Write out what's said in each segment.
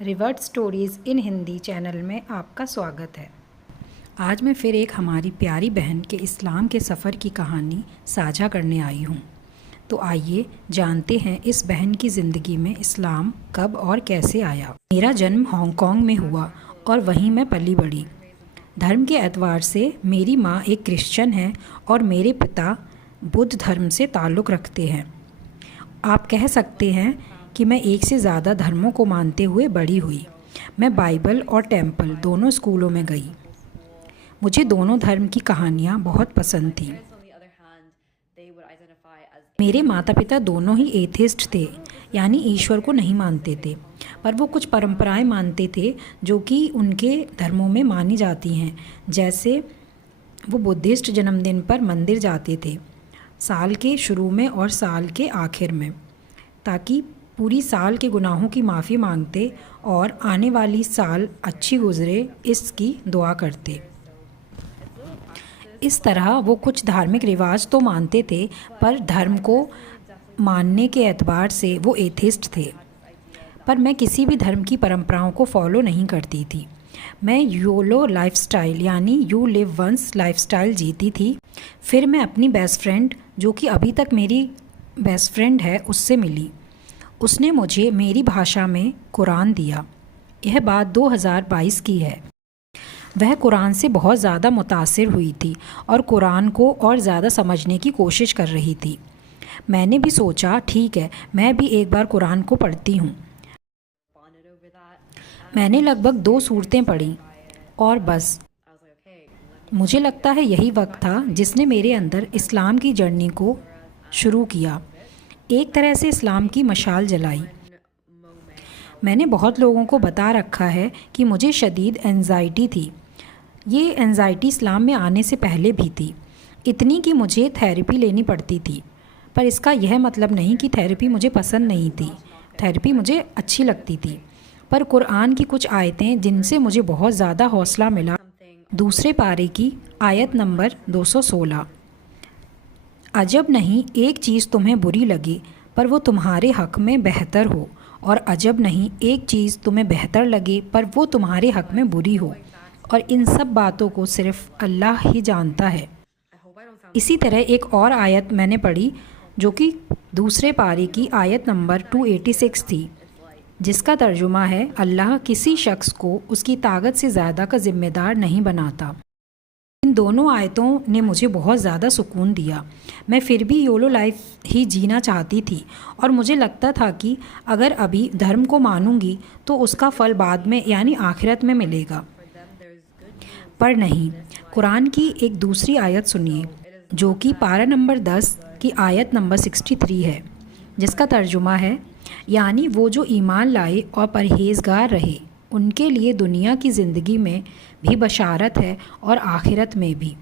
Revert stories इन Hindi channel में आपका स्वागत है। आज मैं फिर एक हमारी प्यारी बहन के इस्लाम के सफ़र की कहानी साझा करने आई हूँ। तो आइए जानते हैं इस बहन की ज़िंदगी में इस्लाम कब और कैसे आया। मेरा जन्म हांगकांग में हुआ और वहीं मैं पली बड़ी। धर्म के एतबार से मेरी माँ एक क्रिश्चियन है और मेरे पिता बुद्ध धर्म से ताल्लुक़ रखते हैं। आप कह सकते हैं कि मैं एक से ज़्यादा धर्मों को मानते हुए बड़ी हुई। मैं बाइबल और टेंपल दोनों स्कूलों में गई। मुझे दोनों धर्म की कहानियाँ बहुत पसंद थीं। मेरे माता पिता दोनों ही एथिस्ट थे, यानी ईश्वर को नहीं मानते थे, पर वो कुछ परंपराएं मानते थे जो कि उनके धर्मों में मानी जाती हैं। जैसे वो बुद्धिस्ट जन्मदिन पर मंदिर जाते थे, साल के शुरू में और साल के आखिर में, ताकि पूरी साल के गुनाहों की माफ़ी मांगते और आने वाली साल अच्छी गुजरे इसकी दुआ करते। इस तरह वो कुछ धार्मिक रिवाज तो मानते थे, पर धर्म को मानने के एतबार से वो एथिस्ट थे। पर मैं किसी भी धर्म की परंपराओं को फॉलो नहीं करती थी। मैं योलो लाइफस्टाइल यानी यू लिव वंस लाइफस्टाइल जीती थी। फिर मैं अपनी बेस्ट फ्रेंड, जो कि अभी तक मेरी बेस्ट फ्रेंड है, उससे मिली। उसने मुझे मेरी भाषा में कुरान दिया। यह बात 2022 की है। वह कुरान से बहुत ज़्यादा मुतासिर हुई थी और कुरान को और ज़्यादा समझने की कोशिश कर रही थी। मैंने भी सोचा ठीक है, मैं भी एक बार कुरान को पढ़ती हूँ। मैंने लगभग 2 सूरतें पढ़ी और बस। मुझे लगता है यही वक्त था जिसने मेरे अंदर इस्लाम की जर्नी को शुरू किया, एक तरह से इस्लाम की मशाल जलाई। मैंने बहुत लोगों को बता रखा है कि मुझे शदीद एंजाइटी थी। ये एंजाइटी इस्लाम में आने से पहले भी थी, इतनी कि मुझे थेरेपी लेनी पड़ती थी। पर इसका यह मतलब नहीं कि थेरेपी मुझे पसंद नहीं थी। थेरेपी मुझे अच्छी लगती थी, पर कुरान की कुछ आयतें जिनसे मुझे बहुत ज़्यादा हौसला मिला। दूसरे पारे की आयत नंबर 216, अजब नहीं एक चीज़ तुम्हें बुरी लगे पर वो तुम्हारे हक़ में बेहतर हो, और अजब नहीं एक चीज़ तुम्हें बेहतर लगे पर वो तुम्हारे हक़ में बुरी हो, और इन सब बातों को सिर्फ़ अल्लाह ही जानता है। इसी तरह एक और आयत मैंने पढ़ी जो कि दूसरे पारे की आयत नंबर 286 थी, जिसका तर्जुमा है, अल्लाह किसी शख्स को उसकी ताकत से ज़्यादा का ज़िम्मेदार नहीं बनाता। इन दोनों आयतों ने मुझे बहुत ज़्यादा सुकून दिया। मैं फिर भी योलो लाइफ ही जीना चाहती थी और मुझे लगता था कि अगर अभी धर्म को मानूंगी तो उसका फल बाद में यानी आखिरत में मिलेगा। पर नहीं, कुरान की एक दूसरी आयत सुनिए जो कि पारा नंबर 10 की आयत नंबर 63 है, जिसका तर्जुमा है, यानी वो जो ईमान लाए और परहेज़गार रहे उनके लिए दुनिया की ज़िंदगी में भी बशारत है और आखिरत में भी।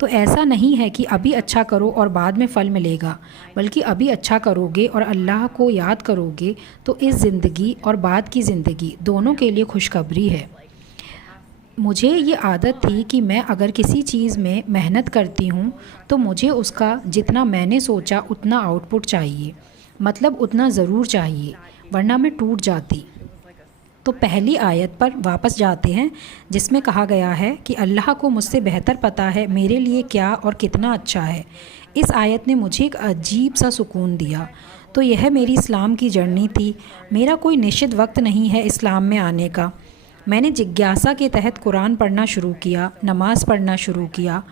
तो ऐसा नहीं है कि अभी अच्छा करो और बाद में फल मिलेगा, बल्कि अभी अच्छा करोगे और अल्लाह को याद करोगे तो इस ज़िंदगी और बाद की ज़िंदगी दोनों के लिए खुशखबरी है। मुझे ये आदत थी कि मैं अगर किसी चीज़ में मेहनत करती हूँ तो मुझे उसका जितना मैंने सोचा उतना आउटपुट चाहिए, मतलब उतना ज़रूर चाहिए, वरना मैं टूट जाती। तो पहली आयत पर वापस जाते हैं, जिसमें कहा गया है कि अल्लाह को मुझसे बेहतर पता है मेरे लिए क्या और कितना अच्छा है। इस आयत ने मुझे एक अजीब सा सुकून दिया। तो यह मेरी इस्लाम की जर्नी थी। मेरा कोई निश्चित वक्त नहीं है इस्लाम में आने का। मैंने जिज्ञासा के तहत कुरान पढ़ना शुरू किया, नमाज़ पढ़ना शुरू किया,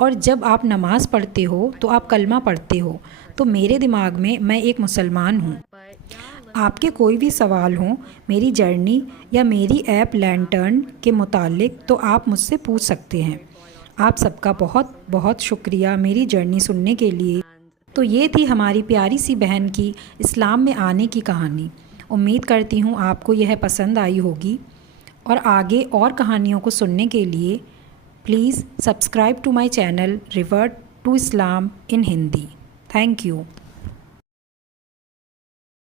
और जब आप नमाज़ पढ़ते हो तो आप कलमा पढ़ते हो। तो मेरे दिमाग में मैं एक मुसलमान हूँ। आपके कोई भी सवाल हों मेरी जर्नी या मेरी ऐप लैंटर्न के मुतालिक तो आप मुझसे पूछ सकते हैं। आप सबका बहुत बहुत शुक्रिया मेरी जर्नी सुनने के लिए। तो ये थी हमारी प्यारी सी बहन की इस्लाम में आने की कहानी। उम्मीद करती हूँ आपको यह पसंद आई होगी, और आगे और कहानियों को सुनने के लिए please subscribe to my channel revert to Islam in Hindi. Thank you.